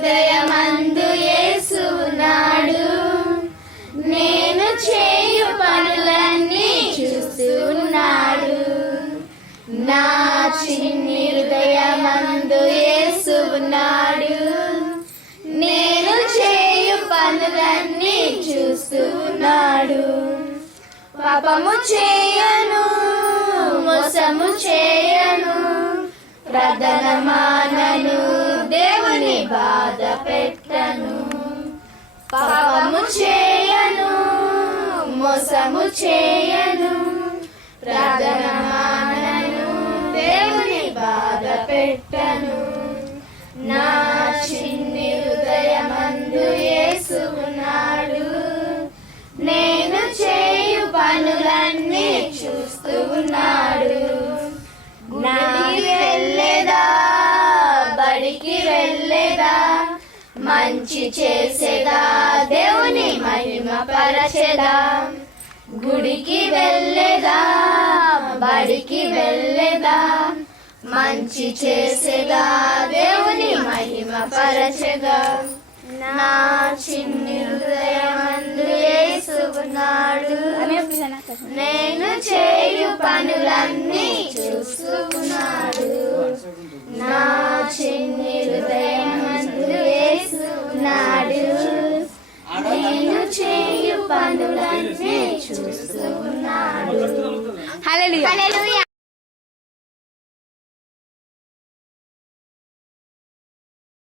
హృదయమందు యేసు ఉన్నాడు. నేను చేయు పనులన్నీ చూస్తున్నాడు. నా చిన్ని హృదయమందు యేసు ఉన్నాడు. నేను చేయు పనులన్నీ చూస్తున్నాడు. పాపము చేయను, మోసము చేయను, ప్రార్థన మానను, దేవుని బాధ పెట్టను. పాపము చేయను, మోసము చేయను, ప్రార్థన మానను, దేవుని బాధ పెట్టను. నా చిన్ని హృదయమందు యేసు ఉన్నాడు. నేను చేయు పనులన్నీ చూస్తూ ఉన్నాడు. గుడికి వెళ్ళేదా, బడికి వెళ్ళేదా, మంచి చేసేదా, దేవుని మహిమ పరచెదా. గుడికి వెళ్ళేదా, బడికి వెళ్ళేదా, మంచి చేసేదా, దేవుని మహిమ పరచెదా. నా చిన్ని హృదయమందు యేసు ఉన్నాడు. నేను చేయు పనులన్నీ చూస్తున్నాడు. నా చిన్ని హృదయమందు యేసు ఉన్నాడు. నేను చేయు పనులన్నీ చూస్తున్నాడు. హల్లెలూయా.